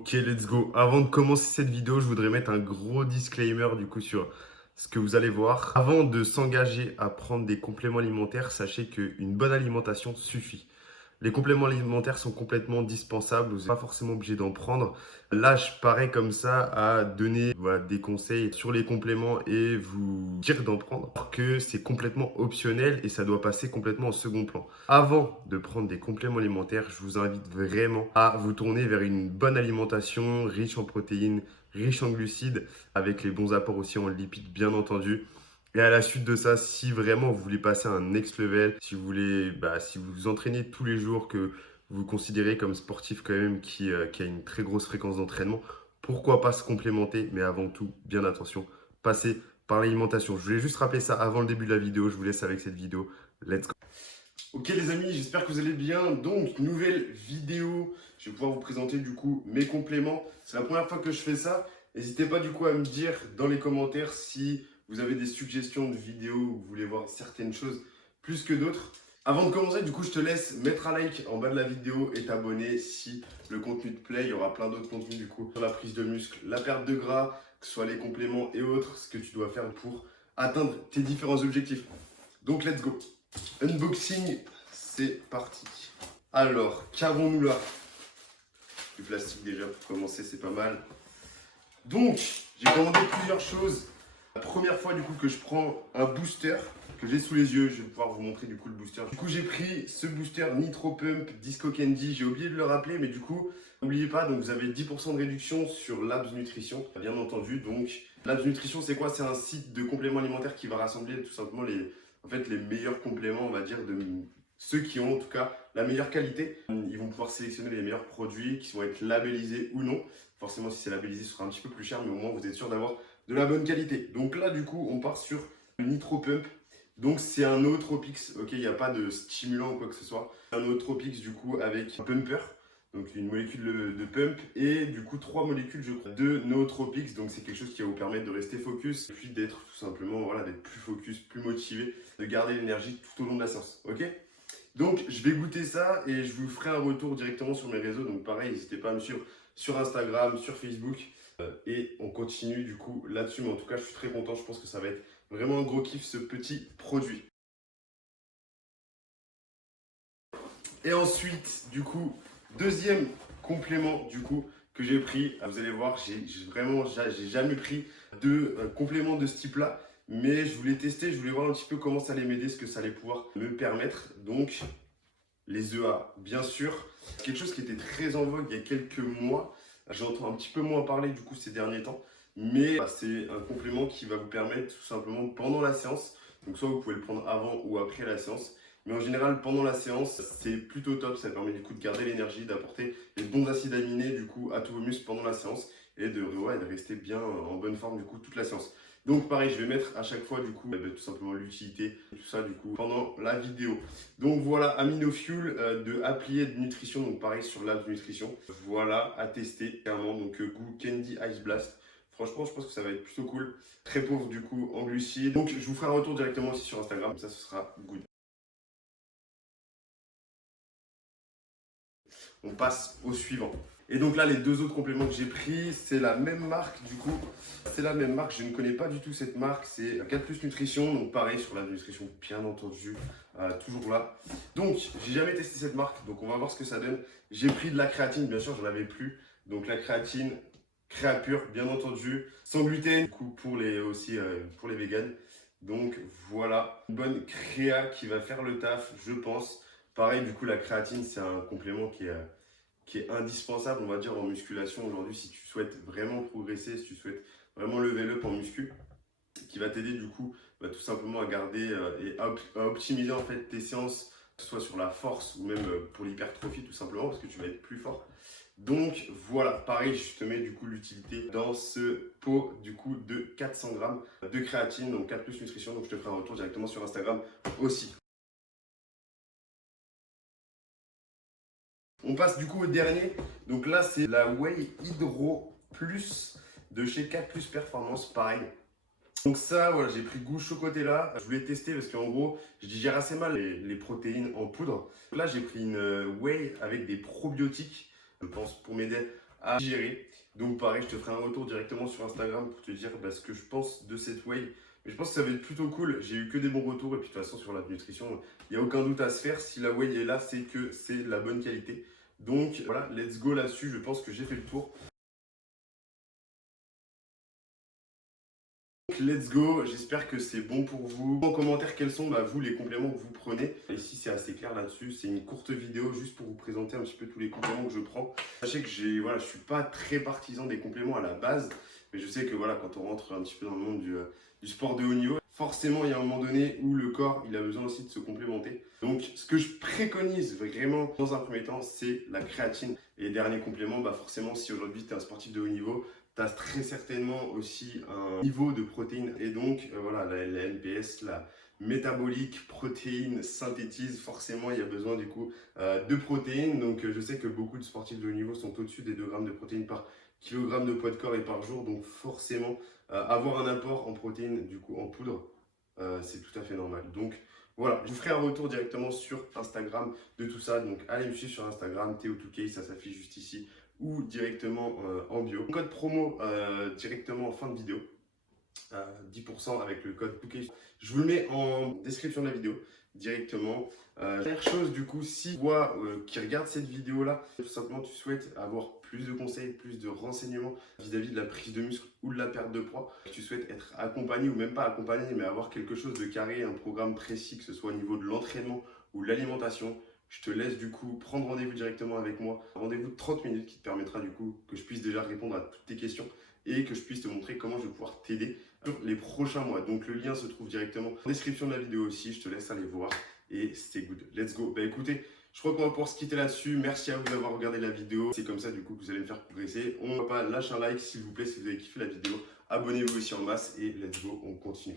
Ok, let's go. Avant de commencer cette vidéo, je voudrais mettre un gros disclaimer du coup sur ce que vous allez voir. Avant de s'engager à prendre des compléments alimentaires, sachez qu'une bonne alimentation suffit. Les compléments alimentaires sont complètement dispensables, vous n'êtes pas forcément obligé d'en prendre. Là, je parais comme ça à donner des conseils sur les compléments et vous dire d'en prendre, alors que c'est complètement optionnel et ça doit passer complètement au second plan. Avant de prendre des compléments alimentaires, je vous invite vraiment à vous tourner vers une bonne alimentation riche en protéines, riche en glucides, avec les bons apports aussi en lipides, bien entendu. Et à la suite de ça, si vraiment vous voulez passer à un next level, si vous voulez, si vous vous entraînez tous les jours, que vous vous considérez comme sportif quand même qui a une très grosse fréquence d'entraînement, pourquoi pas se complémenter? Mais avant tout, bien attention, passez par l'alimentation. Je voulais juste rappeler ça avant le début de la vidéo. Je vous laisse avec cette vidéo. Let's go. Ok les amis, j'espère que vous allez bien. Donc, nouvelle vidéo. Je vais pouvoir vous présenter du coup mes compléments. C'est la première fois que je fais ça. N'hésitez pas du coup à me dire dans les commentaires si vous avez des suggestions de vidéos ou vous voulez voir certaines choses plus que d'autres. Avant de commencer, du coup, je te laisse mettre un like en bas de la vidéo et t'abonner si le contenu te plaît. Il y aura plein d'autres contenus du coup sur la prise de muscle, la perte de gras, que ce soit les compléments et autres, ce que tu dois faire pour atteindre tes différents objectifs. Donc, let's go. Unboxing, c'est parti. Alors, qu'avons-nous là? Du plastique déjà pour commencer, c'est pas mal. Donc, j'ai commandé plusieurs choses. La première fois du coup que je prends un booster que j'ai sous les yeux, je vais pouvoir vous montrer du coup le booster. Du coup, j'ai pris ce booster Nitro Pump Disco Candy. J'ai oublié de le rappeler, mais du coup, n'oubliez pas, donc vous avez 10% de réduction sur Labs Nutrition, bien entendu. Donc, Labs Nutrition, c'est quoi? C'est un site de compléments alimentaires qui va rassembler tout simplement les meilleurs compléments, on va dire, de ceux qui ont en tout cas la meilleure qualité. Ils vont pouvoir sélectionner les meilleurs produits qui vont être labellisés ou non. Forcément, si c'est labellisé, ce sera un petit peu plus cher, mais au moins vous êtes sûr d'avoir de la bonne qualité. Donc là, du coup, on part sur le Nitro Pump. Donc c'est un Nootropix, ok, il n'y a pas de stimulant ou quoi que ce soit. Un Nootropix du coup avec un pumper, donc une molécule de pump et du coup 3 molécules je crois de Nootropix. Donc c'est quelque chose qui va vous permettre de rester focus et puis d'être tout simplement, voilà, d'être plus focus, plus motivé, de garder l'énergie tout au long de la séance, ok. Donc je vais goûter ça et je vous ferai un retour directement sur mes réseaux. Donc pareil, n'hésitez pas à me suivre sur Instagram, sur Facebook. Et on continue du coup là-dessus. Mais en tout cas, je suis très content. Je pense que ça va être vraiment un gros kiff ce petit produit. Et ensuite, du coup, deuxième complément du coup que j'ai pris. Vous allez voir, j'ai jamais pris de complément de ce type-là. Mais je voulais tester, je voulais voir un petit peu comment ça allait m'aider, ce que ça allait pouvoir me permettre. Donc, les EA, bien sûr. Quelque chose qui était très en vogue il y a quelques mois. J'entends un petit peu moins parler du coup ces derniers temps. Mais c'est un complément qui va vous permettre tout simplement pendant la séance. Donc soit vous pouvez le prendre avant ou après la séance. Mais en général, pendant la séance, c'est plutôt top. Ça permet du coup de garder l'énergie, d'apporter les bons acides aminés du coup à tous vos muscles pendant la séance et de rester bien en bonne forme du coup toute la séance. Donc pareil, je vais mettre à chaque fois du coup tout simplement l'utilité, tout ça du coup pendant la vidéo. Donc voilà, Aminofuel de Applied Nutrition, donc pareil sur Labs Nutrition. Voilà, à tester clairement, donc goût Candy Ice Blast. Franchement, je pense que ça va être plutôt cool. Très pauvre du coup en glucides. Donc je vous ferai un retour directement aussi sur Instagram, comme ça ce sera good. On passe au suivant. Et donc là, les deux autres compléments que j'ai pris, c'est la même marque du coup. C'est la même marque, je ne connais pas du tout cette marque, c'est 4 Plus Nutrition, donc pareil sur la nutrition, bien entendu, toujours là. Donc, j'ai jamais testé cette marque, donc on va voir ce que ça donne. J'ai pris de la créatine, bien sûr, j'en avais plus. Donc la créatine, Créapure, bien entendu, sans gluten, du coup aussi pour les véganes. Donc voilà, une bonne créa qui va faire le taf, je pense. Pareil, du coup, la créatine, c'est un complément qui est indispensable, on va dire, en musculation aujourd'hui, si tu souhaites vraiment progresser, si tu souhaites vraiment lever up en muscu, qui va t'aider du coup tout simplement à garder et à optimiser en fait tes séances, que ce soit sur la force ou même pour l'hypertrophie tout simplement, parce que tu vas être plus fort. Donc voilà, pareil, je te mets du coup l'utilité dans ce pot du coup de 400 grammes de créatine, donc 4 plus nutrition, donc je te ferai un retour directement sur Instagram aussi. On passe du coup au dernier. Donc là, c'est la Whey Hydro Plus de chez 4 Plus Performance. Pareil. Donc ça, voilà, j'ai pris goût chocoté là. Je voulais tester parce qu'en gros, je digère assez mal les protéines en poudre. Là, j'ai pris une whey avec des probiotiques, je pense, pour m'aider à gérer. Donc pareil, je te ferai un retour directement sur Instagram pour te dire ce que je pense de cette whey. Mais je pense que ça va être plutôt cool. J'ai eu que des bons retours. Et puis de toute façon, sur la nutrition, il n'y a aucun doute à se faire. Si la whey est là, c'est que c'est de la bonne qualité. Donc voilà, let's go là-dessus. Je pense que j'ai fait le tour. Let's go, j'espère que c'est bon pour vous. En commentaire, quels sont vous les compléments que vous prenez. Ici, c'est assez clair là-dessus. C'est une courte vidéo juste pour vous présenter un petit peu tous les compléments que je prends. Sachez que je ne suis pas très partisan des compléments à la base, mais je sais que quand on rentre un petit peu dans le monde du sport de haut niveau, forcément, il y a un moment donné où le corps il a besoin aussi de se complémenter. Donc, ce que je préconise vraiment dans un premier temps, c'est la créatine. Et les derniers compléments, forcément, si aujourd'hui tu es un sportif de haut niveau, tu as très certainement aussi un niveau de protéines. Et donc, la NPS, la métabolique protéines synthétise, forcément, il y a besoin du coup de protéines. Donc, je sais que beaucoup de sportifs de haut niveau sont au-dessus des 2 grammes de protéines par kilogramme de poids de corps et par jour. Donc, forcément, avoir un apport en protéines, du coup, en poudre, c'est tout à fait normal. Donc, voilà, je vous ferai un retour directement sur Instagram de tout ça. Donc, allez me suivre sur Instagram, Théo2K, ça s'affiche juste ici, ou directement en bio. Code promo directement en fin de vidéo. 10% avec le code 2K. Je vous le mets en description de la vidéo directement. Dernière chose du coup, si toi qui regarde cette vidéo là, tout simplement tu souhaites avoir plus de conseils, plus de renseignements vis-à-vis de la prise de muscle ou de la perte de poids, tu souhaites être accompagné ou même pas accompagné, mais avoir quelque chose de carré, un programme précis, que ce soit au niveau de l'entraînement ou de l'alimentation, je te laisse du coup prendre rendez-vous directement avec moi. Un rendez-vous de 30 minutes qui te permettra du coup que je puisse déjà répondre à toutes tes questions et que je puisse te montrer comment je vais pouvoir t'aider sur les prochains mois. Donc le lien se trouve directement en description de la vidéo aussi. Je te laisse aller voir et c'est good. Let's go. Écoutez, je crois qu'on va pouvoir se quitter là-dessus. Merci à vous d'avoir regardé la vidéo. C'est comme ça du coup que vous allez me faire progresser. On ne va pas lâcher un like s'il vous plaît si vous avez kiffé la vidéo. Abonnez-vous aussi en masse et let's go, on continue.